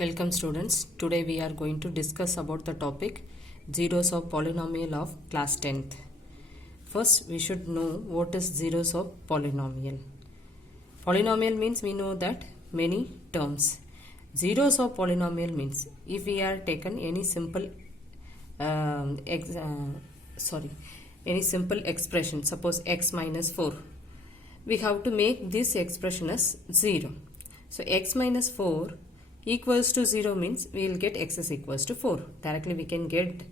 Welcome students. Today we are going to discuss about the topic zeros of polynomial of class 10th. First we should know what is zeros of polynomial. Polynomial means we know that many terms. Zeros of polynomial means if we are taken any simple expression, suppose x minus 4, we have to make this expression as 0. So x minus 4 equals to 0 means we will get x is equals to 4. Directly we can get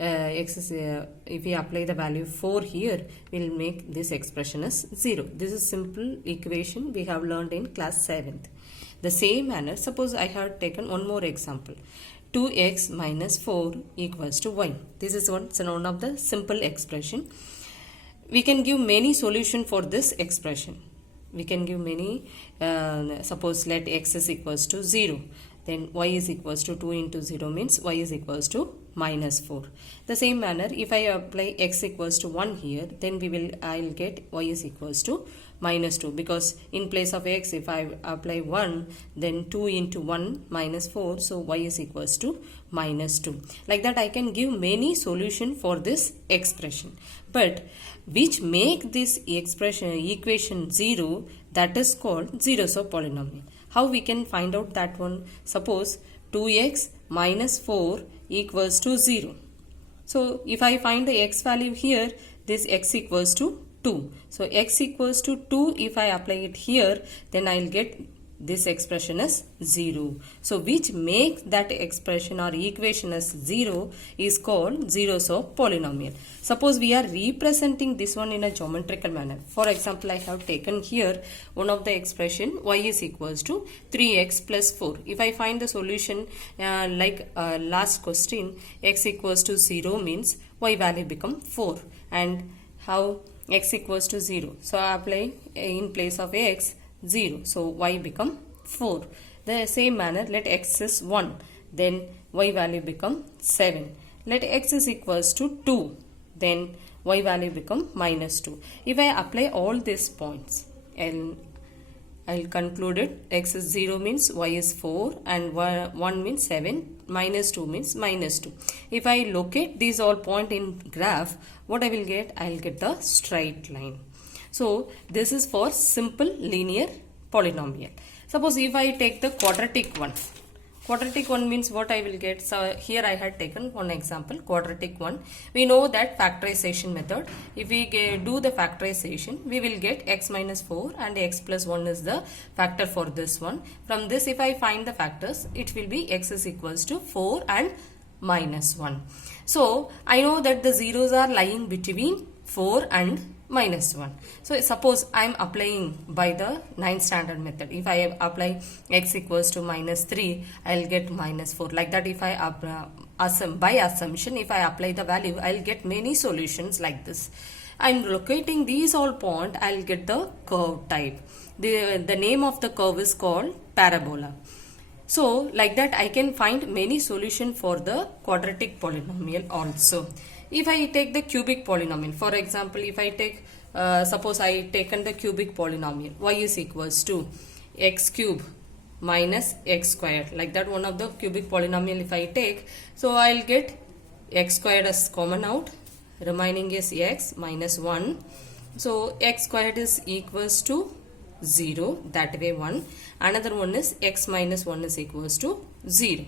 x is, if we apply the value 4 here, we will make this expression as 0. This is simple equation we have learned in class 7th. The same manner, suppose I have taken one more example. 2x minus 4 equals to y. This is one of the simple expression. We can give many solution for this expression. We can give many, suppose let x is equals to 0, then y is equals to 2 into 0 means y is equals to minus 4. The same manner, if I apply x equals to 1 here, then I'll get y is equals to minus 2, because in place of x, if I apply 1, then 2 into 1 minus 4, so y is equals to minus 2. Like that I can give many solution for this expression. But which make this equation 0, that is called zeros of polynomial. How we can find out that one? Suppose 2x minus 4 equals to 0. So if I find the x value here, this x equals to 2. So x equals to 2, if I apply it here, then I will get this expression as 0. So which makes that expression or equation as 0 is called zeros of polynomial. Suppose we are representing this one in a geometrical manner. For example, I have taken here one of the expression y is equals to 3x plus 4. If I find the solution last question, x equals to 0 means y value become 4. And how x equals to 0? So I apply in place of x 0, so y become 4. The same manner, let x is 1, then y value become 7. Let x is equals to 2, then y value become minus 2. If I apply all these points, and I'll conclude it, x is 0 means y is 4 and 1 means 7, minus 2 means minus 2. If I locate these all point in graph, what I will get? I will get the straight line. So this is for simple linear polynomial. Suppose if I take the quadratic one. Quadratic one means what I will get? So here I had taken one example, quadratic one. We know that factorization method. If we do the factorization, we will get x minus 4 and x plus 1 is the factor for this one. From this, if I find the factors, it will be x is equals to 4 and minus 1. So I know that the zeros are lying between 4 and minus 1. So suppose I am applying by the 9th standard method. If I apply x equals to minus 3, I will get minus 4. Like that, if I by assumption, if I apply the value, I will get many solutions like this. I am locating these all point, I will get the curve type. The name of the curve is called parabola. So like that I can find many solution for the quadratic polynomial also. If I take the cubic polynomial, for example, if I take, suppose I taken the cubic polynomial, y is equals to x cube minus x squared. Like that, one of the cubic polynomial if I take, so I will get x squared as common out, remaining is x minus 1. So x squared is equals to 0, that way 1. Another one is x minus 1 is equals to 0.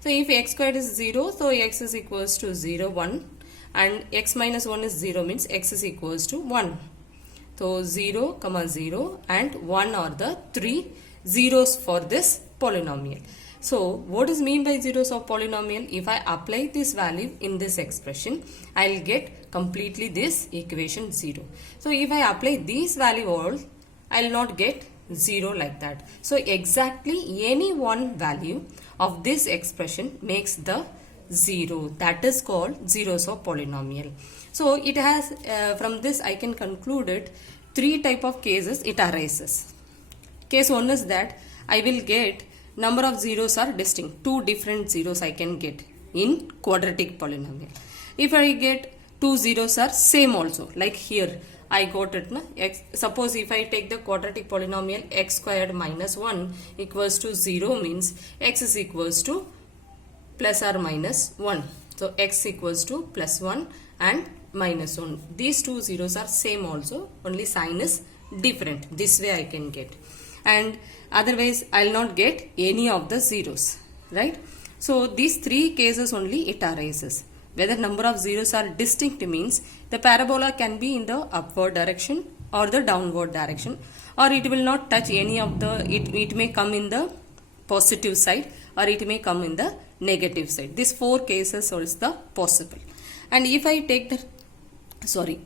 So if x squared is 0, so x is equals to 0, 1. And x minus 1 is 0 means x is equals to 1. So 0, 0 and 1 are the 3 zeros for this polynomial. So what is mean by zeros of polynomial? If I apply this value in this expression, I will get completely this equation 0. So if I apply this value all, I will not get 0 like that. So exactly any one value of this expression makes the 0. That is called zeros of polynomial. So it has, from this I can conclude it, 3 type of cases it arises. Case 1 is that I will get number of zeros are distinct. 2 different zeros I can get in quadratic polynomial. If I get 2 zeros are same also, like here I got it. Na? X, suppose if I take the quadratic polynomial x squared minus 1 equals to 0 means x is equals to plus or minus 1. So x equals to plus 1 and minus 1. These two zeros are same also, only sign is different. This way I can get. And otherwise I will not get any of the zeros. Right? So these three cases only it arises. Whether number of zeros are distinct means the parabola can be in the upward direction or the downward direction, or it will not touch any of the, it may come in the positive side or it may come in the negative side. These four cases is the possible. And if I take the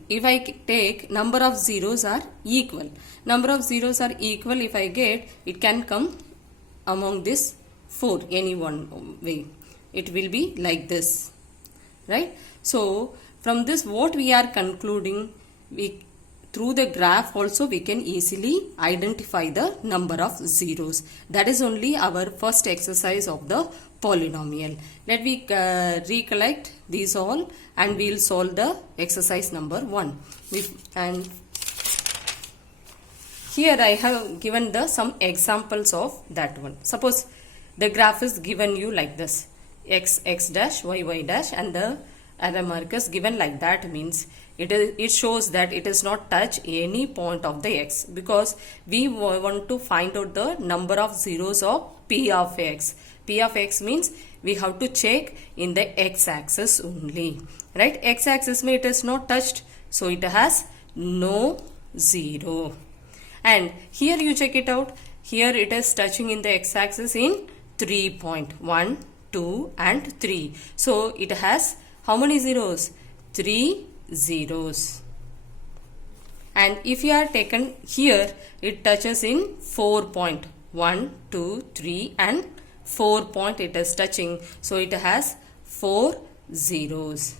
if I take number of zeros are equal, number of zeros are equal, if I get, it can come among this 4 any one way. It will be like this, right? So from this what we are concluding, through the graph also we can easily identify the number of zeros. That is only our first exercise of the polynomial. Let me recollect these all and we will solve the exercise number 1. And here I have given the some examples of that one. Suppose the graph is given you like this, x dash, y dash, and the arrow mark is given like that, means it shows that it is not touch any point of the x, because we want to find out the number of zeros of p of x. P of x means we have to check in the x axis only, right? X axis means it is not touched, so it has no zero. And here you check it out, here it is touching in the x axis in 3 point, 1, 2 and 3. So it has how many zeros? 3 zeros. And if you are taken here, it touches in 4 point, 1, 2, 3 and 4 point it is touching. So it has 4 zeros.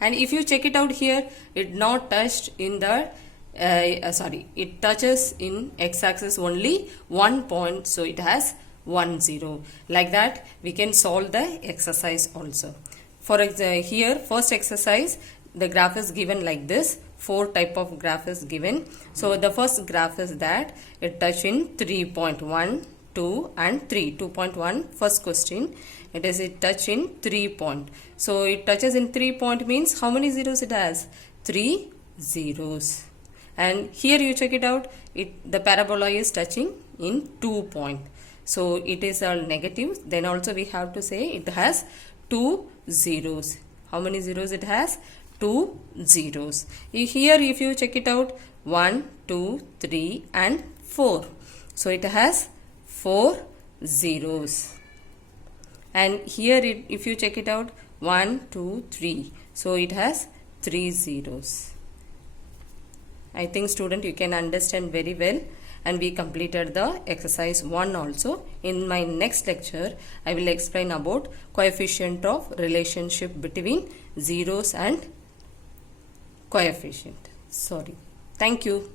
And if you check it out here, it not touched in the it touches in x axis only 1 point, so it has 1 0. Like that we can solve the exercise also. For example, here first exercise, the graph is given like this. 4 type of graph is given. So the first graph is that it touch in 3.1, 2 and 3. 2.1 first question, it touch in 3 point. So it touches in 3 point means how many zeros it has? 3 zeros. And here you check it out, the parabola is touching in 2 point. So it is a negative. Then also we have to say it has 2 zeros. How many zeros it has? 2 zeros. Here if you check it out, 1, 2, 3 and 4. So it has 4 zeros. And here if you check it out, 1, 2, 3. So it has 3 zeros. I think student you can understand very well, and we completed the exercise 1 also. In my next lecture I will explain about coefficient of relationship between zeros and coefficient. Thank you.